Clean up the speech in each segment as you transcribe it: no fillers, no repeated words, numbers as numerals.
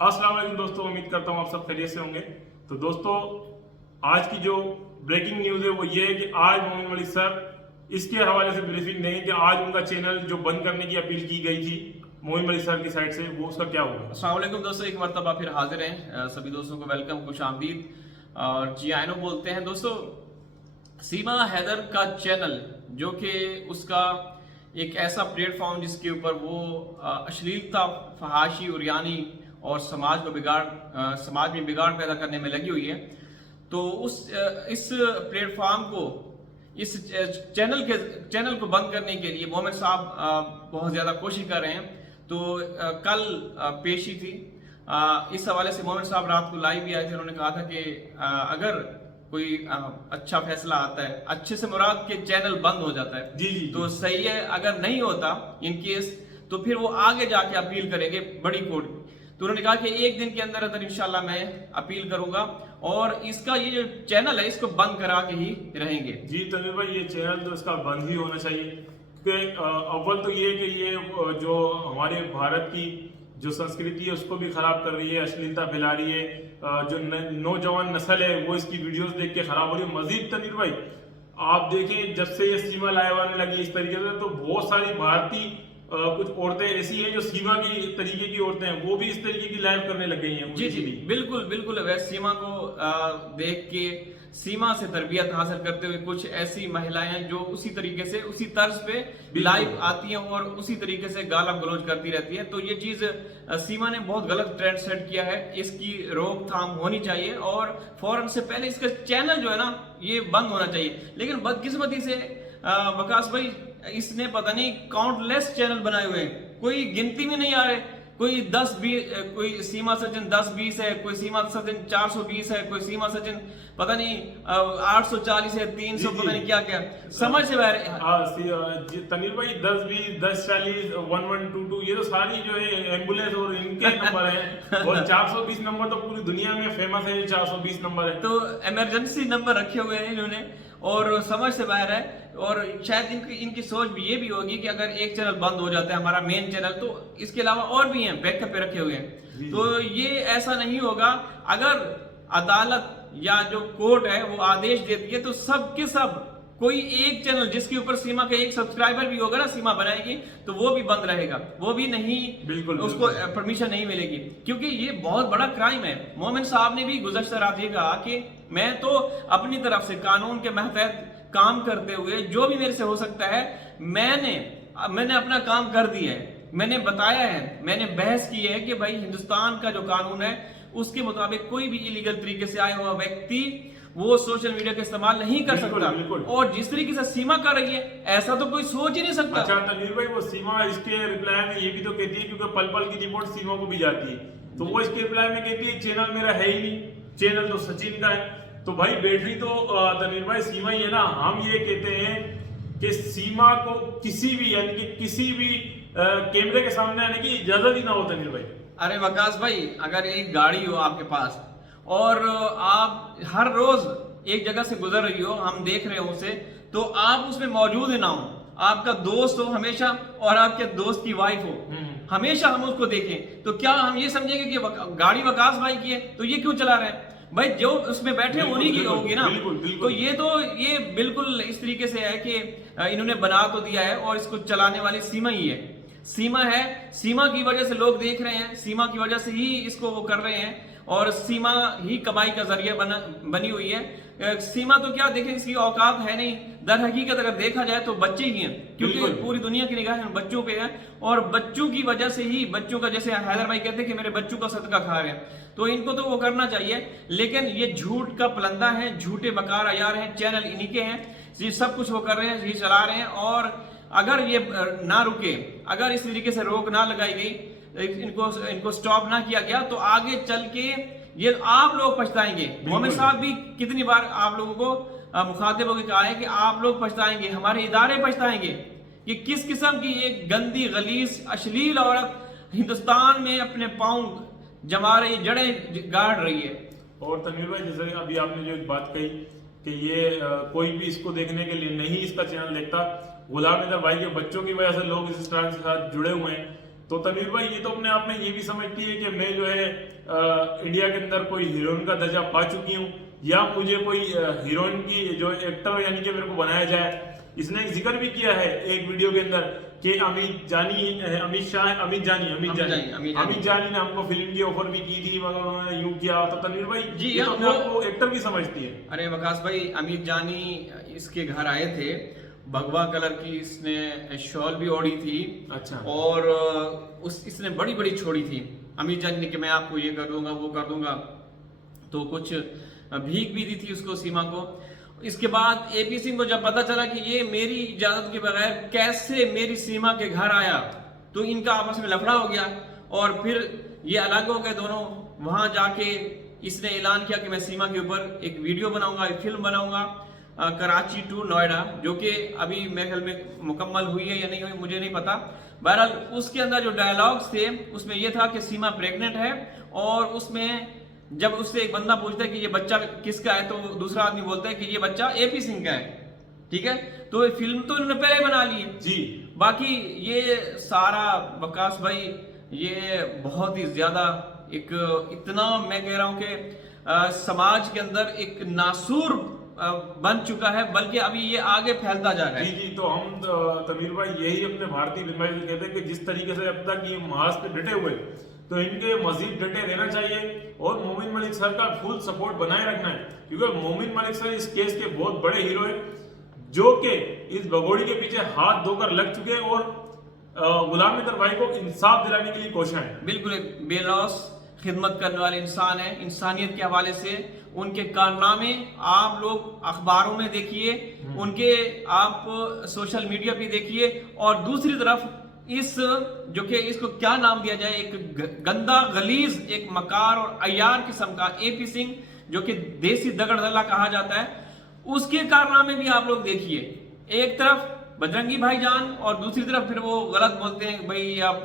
अस्सलाम वालेकुम दोस्तों, उम्मीद करता हूँ आप सब खैरियत से होंगे। तो दोस्तों, आज की जो ब्रेकिंग न्यूज़ है वो ये है कि आज मोमिन मलिक सर इसके हवाले से ब्रीफिंग देंगे कि आज उनका चैनल जो बंद करने की अपील की गई थी मोमिन मलिक सर की साइड से, वो उसका क्या हुआ। अस्सलाम वालेकुम दोस्तों, एक मरतबा फिर हाजिर हैं। सभी दोस्तों को वेलकम, खुश आमदीद। और जी आइनो बोलते हैं दोस्तों। सीमा हैदर का चैनल जो कि उसका एक ऐसा प्लेटफॉर्म जिसके ऊपर वो अश्लीलता, फहाशी, उरियानी और समाज में बिगाड़ पैदा करने में लगी हुई है। तो इस प्लेटफॉर्म को, इस चैनल को बंद करने के लिए मोमिन साहब बहुत ज़्यादा कोशिश कर रहे हैं। तो कल पेशी थी। इस हवाले से मोमिन साहब रात को लाइव भी आए थे। उन्होंने कहा था कि अगर कोई अच्छा फैसला आता है, अच्छे से मुराद के चैनल बंद हो जाता है जी तो सही है, अगर नहीं होता इन केस तो फिर वो आगे जाके अपील करेंगे बड़ी कोर्ट में। तो उन्होंने कहा कि एक दिन के अंदर अंदर इंशाल्लाह मैं अपील करूंगा और इसका ये जो चैनल है इसको बंद करा के ही रहेंगे। जी तमीर भाई, ये चैनल तो इसका बंद ही होना चाहिए क्योंकि अव्वल तो ये कि ये जो हमारे भारत की जो संस्कृति है उसको भी खराब कर रही है, अश्लीलता फैला रही है। जो नौजवान नस्ल है वो इसकी वीडियोस देख के खराब हो रही है। मजीद तमीर भाई, आप देखें जब से ये सीमा लाइव आने लगी इस तरीके से, तो बहुत सारी भारतीय कुछ औरतें ऐसी हैं जो सीमा की तरीके की औरतें हैं, वो भी इस तरीके की लाइव करने लग गई हैं। जी जी, बिल्कुल बिल्कुल। वैसे सीमा को देख के, सीमा से तरबियत हासिल करते हुए कुछ ऐसी महिलाएं जो उसी तरीके से, उसी तर्ज पे लाइव आती हैं और उसी तरीके से गालम गलौज करती रहती है। तो ये चीज सीमा ने बहुत गलत ट्रेंड सेट किया है। इसकी रोकथाम होनी चाहिए और फौरन से पहले इसका चैनल जो है ना ये बंद होना चाहिए। लेकिन बदकिस्मती से वकास भाई, इसने पता नहीं काउंटलेस चैनल बनाए हुए हैं, कोई गिनती में नहीं आ रहे। कोई 10-20, कोई सीमा सचिन 10-20 है, कोई सीमा सचिन 420 है, कोई सीमा सचिन पता नहीं 840 है, 300 पता नहीं क्या क्या, समझ से बाहर है। तनीर भाई 10-20, 10-40, 1122 ये तो सारी जो है एम्बुलेंस और इनके नंबर हैं। और 420 नंबर तो पूरी दुनिया में फेमस है, 420 नंबर है। तो इमरजेंसी नंबर रखे हुए हैं इन्होंने और समझ से बाहर है। और शायद इनकी सोच भी ये भी होगी कि अगर एक चैनल बंद हो जाता है हमारा मेन चैनल, तो इसके अलावा और भी हैं, बैकअप पे रखे हुए हैं। तो ये ऐसा नहीं होगा। अगर अदालत या जो कोर्ट है वो आदेश देती है तो सब के सब, कोई एक चैनल जिसके ऊपर सीमा का एक सब्सक्राइबर भी होगा ना, सीमा बनाएगी तो वो भी बंद रहेगा, वो भी नहीं, बिल्कुल उसको परमिशन नहीं मिलेगी। क्योंकि ये बहुत बड़ा क्राइम है। मोमिन साहब ने भी गुज़श्ता रात ये कहा कि मैं तो अपनी तरफ से कानून के महतहत काम करते हुए जो भी मेरे से हो सकता है मैंने अपना काम कर दिया है, मैंने बताया है, मैंने बहस की है कि भाई हिंदुस्तान का जो कानून है उसके मुताबिक कोई भी इलीगल तरीके से आया हुआ व्यक्ति वो सोशल मीडिया का इस्तेमाल नहीं कर सकता। और जिस तरीके से सीमा कर रही है ऐसा तो कोई सोच ही नहीं सकता। अच्छा तनवीर भाई, वो सीमा इसके रिप्लाई में ये भी तो कहती है, क्योंकि पल पल की रिपोर्ट सीमा को भी जाती है, तो वो इसके रिप्लाई में कहती है चैनल मेरा है ही नहीं, चैनल तो सचिन का है। तो भाई बैटरी तो तनवीर भाई सीमा ही है ना। हम ये कहते हैं कि सीमा को किसी भी, यानी कि किसी भी कैमरे के सामने आने की इजाजत ही ना हो तनवीर भाई। अरे वकास भाई, अगर एक गाड़ी हो आपके पास और आप हर रोज एक जगह से गुजर रही हो, हम देख रहे हो उसे, तो आप उसमें मौजूद ही ना हो, आपका दोस्त हो हमेशा और आपके दोस्त की वाइफ हो, हमेशा हम उसको देखें, तो क्या हम ये समझेंगे कि गाड़ी वकास भाई की है तो ये क्यों चला रहे हैं? भाई जो उसमें बैठे उन्हीं की होगी ना। तो ये बिल्कुल इस तरीके से है कि इन्होंने बना तो दिया है और इसको चलाने वाली सीमा ही है। सीमा है, सीमा की वजह से लोग देख रहे हैं, सीमा की वजह से ही इसको वो कर रहे हैं और सीमा ही कमाई का जरिया बनी हुई है। सीमा तो क्या देखें, इसकी औकात है नहीं। दर हकीकत अगर देखा जाए तो बच्चे ही हैं, क्योंकि पूरी दुनिया की निगाहें बच्चों पे है और बच्चों की वजह से ही, बच्चों का, जैसे हैदर भाई कहते हैं कि मेरे बच्चों का सदका खा रहे हैं, तो इनको तो वो करना चाहिए। लेकिन ये झूठ का पलंदा है, झूठे बकार अयार हैं, चैनल इन्हीं के हैं, ये सब कुछ वो कर रहे हैं, ये चला रहे हैं। और अगर ये ना रुके, अगर इस तरीके से रोक ना लगाई गई, इनको स्टॉप ना किया गया, तो आगे चल के ये आप लोग पछताएंगे। मोमिन साहब भी कितनी बार आप लोगों को मुखातिब होकर कहा है कि आप लोग पछताएंगे, हमारे इदारे पछताएंगे कि किस किस्म की एक गंदी, गलीज, अश्लील औरत हिंदुस्तान में अपने पांव जमा रही, जड़ें गाड़ रही है। और तनवीर भाई, जैसे अभी आपने जो बात कही कि ये कोई भी इसको देखने के लिए नहीं इसका चैनल देखता, गुलाम नबी भाई के बच्चों की वजह से लोग इस स्टार के साथ जुड़े हुए हैं। तो तनवीर भाई ये तो अपने आप में ये भी समझती है कि मैं जो है इंडिया के अंदर कोई हीरोइन का दर्जा पा चुकी हूँ, या मुझे कोई हीरोइन की जो एक्टर यानी कि मेरे को बनाया जाए। इसने एक जिक्र भी किया है एक वीडियो के अंदर कि अमित जानी ने हमको फिल्म की ऑफर भी की थी, मगर उन्होंने यूं किया। तो तनवीर भाई जी ये तो अपने आप को एक्टर भी समझती है। अरे वकास भाई, अमित जानी इसके घर आए थे, भगवा कलर की इसने शॉल भी ओढ़ी थी। अच्छा। और इसने बड़ी बड़ी छोड़ी थी अमित जानी ने कि मैं आपको ये कर दूंगा वो कर दूंगा, तो कुछ भीख भी दी थी उसको, सीमा को। इसके बाद एपी सिंह को जब पता चला कि ये मेरी इजाजत के बगैर कैसे मेरी सीमा के घर आया, तो इनका आपस में लफड़ा हो गया और फिर ये अलग हो गए दोनों। वहां जाके इसने ऐलान किया कि मैं सीमा के ऊपर एक वीडियो बनाऊंगा, एक फिल्म बनाऊंगा, कराची टू नोएडा, जो कि अभी मेरे ख्याल में मुकम्मल हुई है या नहीं हुई मुझे नहीं पता। बहरहाल उसके अंदर जो डायलॉग्स थे उसमें यह था कि सीमा प्रेग्नेंट है, और उसमें जब उससे एक बंदा पूछता है कि ये बच्चा किसका है, तो दूसरा आदमी बोलता है कि ये बच्चा एपी सिंह का है। ठीक है, तो फिल्म तो इन्होंने पहले बना ली है जी। बाकी ये सारा वकास भाई ये बहुत ही ज्यादा एक इतना मैं कह रहा हूं कि समाज के अंदर एक नासूर बन चुका है, बल्कि अभी ये आगे फैलता जा रहा है। जी। तो हम तमीर भाई यही अपने भारतीय फिल्म से कहते हैं कि जिस तरीके से अब तक ये महाज पे डटे हुए, तो इनके मजीद डटे रहना चाहिए और मोमिन मलिक सर का फुल सपोर्ट बनाए रखना है, क्योंकि मोमिन मलिक सर इस केस के बहुत बड़े हीरो हैं, जो कि इस भगोड़ी के पीछे हाथ धोकर लग चुके हैं और गुलाम अख्तर भाई को इंसाफ दिलाने के लिए कोशिश है। बिल्कुल एक बेलौस खिदमत करने वाले इंसान है। इंसानियत के हवाले से उनके कारनामे आप लोग अखबारों में देखिए, उनके आप सोशल मीडिया पे देखिए, और दूसरी तरफ इस जो कि इसको क्या नाम दिया जाए, एक गंदा गलीज, एक मकार और अय्यार किस्म का एपी सिंह, जो कि देसी दगड़दल्ला कहा जाता है, उसके कारनामे भी आप लोग देखिए। एक तरफ बजरंगी भाईजान और दूसरी तरफ फिर वो गलत बोलते हैं भाई आप,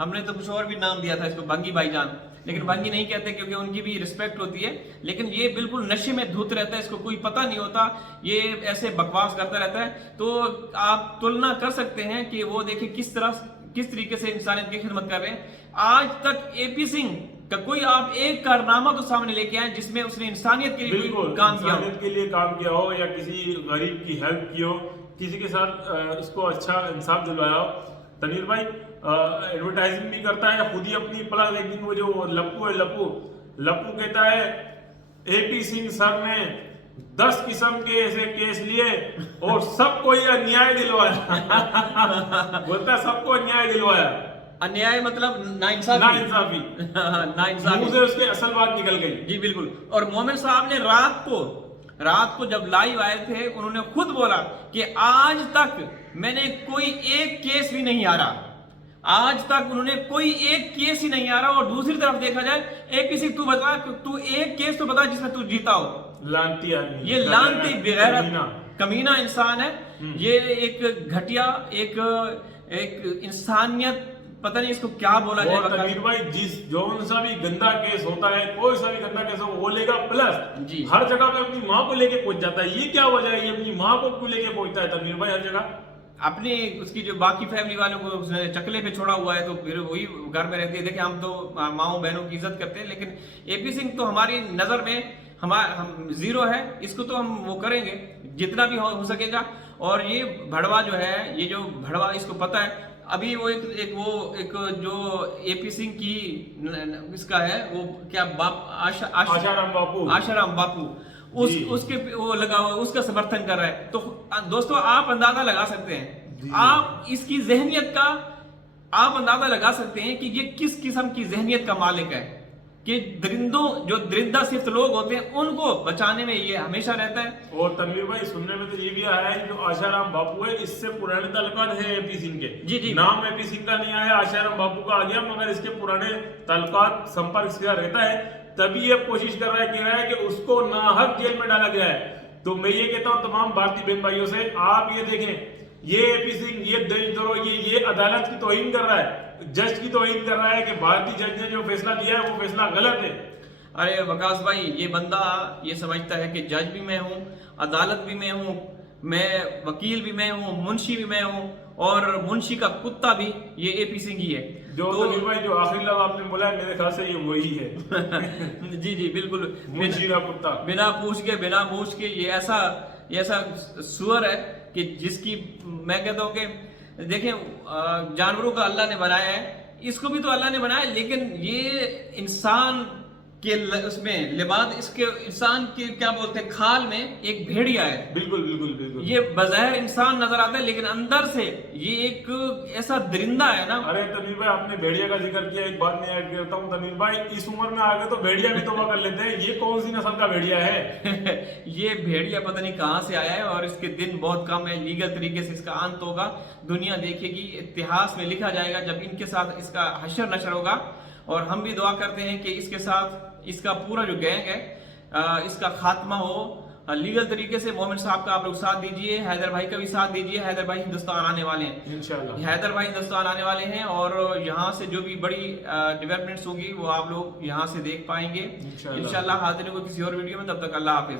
हमने तो कुछ और भी नाम दिया था इसको, भंगी भाईजान, लेकिन भंगी नहीं कहते क्योंकि उनकी भी रिस्पेक्ट होती है। लेकिन ये बिल्कुल नशे में धुत रहता है, इसको कोई पता नहीं होता, ये ऐसे बकवास करता रहता है। तो आप तुलना कर सकते हैं कि वो देखिए किस तरीके से इंसानियत की खिदमत कर रहे हैं। आज तक एपी सिंह का कोई आप एक कारनामा तो सामने लेके आए जिसमें उसने इंसानियत के लिए काम किया, इंसानियत के लिए काम किया हो, या किसी गरीब की हेल्प की हो, किसी के साथ इसको अच्छा इंसाफ दिलवाया हो। तनीर भाई एडवर्टाइजिंग भी करता है खुद ही अपनी, प्लस एक दिन वो जो लप्पू है, लप्पू कहता है एपी सिंह सर ने 10 किस्म के ऐसे केस लिए और सबको ये न्याय दिलवाया। बोलता है सबको न्याय दिलवाया। अन्याय मतलब नाइंसाफी मुंह से उसके असल बात निकल गई। जी बिल्कुल। और मोमिन साहब ने रात को जब लाइव आए थे, उन्होंने खुद बोला कि आज तक मैंने कोई एक केस भी नहीं हारा, आज तक उन्होंने कोई एक केस ही नहीं हारा। और दूसरी तरफ देखा जाए, एपी सिंह तू बता, तू एक केस तो बता जिसमें तू जीता हो। लानती आदमी, ये लानती बेगैरत कमीना इंसान है। ये एक घटिया एक इंसानियत, पता नहीं इसको क्या बोला जाए। तमीर भाई जो सा भी गंदा केस होता है, कोई सा भी गंदा केस हो वो लेगा, प्लस जी हर जगह पे अपनी माँ को लेके पहुंच जाता है। ये क्या वजह है, ये अपनी माँ को क्यों लेके पहुंचता है तमीर भाई हर जगह? अपने उसकी जो बाकी फैमिली वालों को उसने चकले पे छोड़ा हुआ है, तो फिर वही घर में रहती है। देखिए हम तो माओ बहनों की इज्जत करते हैं, लेकिन एपी सिंह तो हमारी नजर में हम जीरो है। इसको तो हम वो करेंगे जितना भी हो सकेगा। और ये भड़वा जो है, ये जो भड़वा, इसको पता है अभी वो एक जो एपी सिंह की इसका है वो क्या आशाराम बापू उसके वो लगा हुआ, उसका समर्थन कर रहा है। तो दोस्तों आप अंदाजा लगा सकते हैं, आप इसकी जहनियत का आप अंदाजा लगा सकते हैं कि ये किस किस्म की जहनियत का मालिक है, कि दरिंदा सिर्फ लोग होते हैं उनको बचाने में ये हमेशा रहता है। और तनवीर भाई सुनने में तो ये भी आया है जो आशाराम बापू है, इससे पुराने ताल्लुकात है एपी सिंह के। जी नाम एपी सिंह का नहीं आया, आशाराम बापू का आ गया, मगर इसके पुराने ताल्लुकात संपर्क से रहता है, तभी ये कोशिश कर रहा है कि उसको नाहक जेल में डाला गया है। तो मैं ये कहता हूँ तमाम भारतीय बहन भाइयों से, आप ये देखें, ये एपी सिंह ये देशद्रोह, ये अदालत की तौहीन कर रहा है, जज की तौहीन कर रहा है कि भारतीय जज ने जो फैसला दिया है वो फैसला गलत है। अरे वकास भाई, ये बंदा ये समझता है कि जज भी मैं हूँ, अदालत भी मैं हूँ, मैं वकील भी मैं हूँ, मुंशी भी मैं हूँ, और मुंशी का कुत्ता भी ये एपी सिंह ही है। जो तमीर भाई जो आखिरी लफ्ज आपने बोला है, मेरे ख्याल से ये वही है। जी जी बिल्कुल, मुंशी का कुत्ता। बिना पूछ के बिना मूछ के ये ऐसा सुअर है कि जिसकी मैं कहता हूँ कि देखें, जानवरों का अल्लाह ने बनाया है, इसको भी तो अल्लाह ने बनाया, लेकिन ये इंसान के उसमें लिबाद, इसके इंसान के क्या बोलते हैं, खाल में एक भेड़िया है। बिल्कुल बिल्कुल बिल्कुल। ये बज़ाहिर इंसान नजर आता है, लेकिन अंदर से ये एक ऐसा दरिंदा है ना। अरे तमीर भाई, आपने भेड़िया का जिक्र किया, एक बात मैं ऐड करता हूँ तमीर भाई, इस उम्र में आ गए तो भेड़िया भी तौबा कर लेते हैं। ये कौन सी नस्ल का भेड़िया है? ये भेड़िया पता नहीं कहाँ से आया है, और इसके दिन बहुत कम है। लीगल तरीके से इसका अंत होगा, दुनिया देखेगी, इतिहास में लिखा जाएगा जब इनके साथ इसका हशर नशर होगा। और हम भी दुआ करते हैं कि इसके साथ इसका पूरा जो गैंग है इसका खात्मा हो लीगल तरीके से। मोमिन साहब का आप लोग साथ दीजिए, हैदर भाई का भी साथ दीजिए। हैदर भाई हिंदुस्तान आने वाले हैं इंशाल्लाह। हैदर भाई हिंदुस्तान आने वाले हैं, और यहाँ से जो भी बड़ी डेवलपमेंट्स होगी वो आप लोग यहाँ से देख पाएंगे इंशाल्लाह। हाजिर को किसी और वीडियो में, तब तक अल्लाह हाफिज।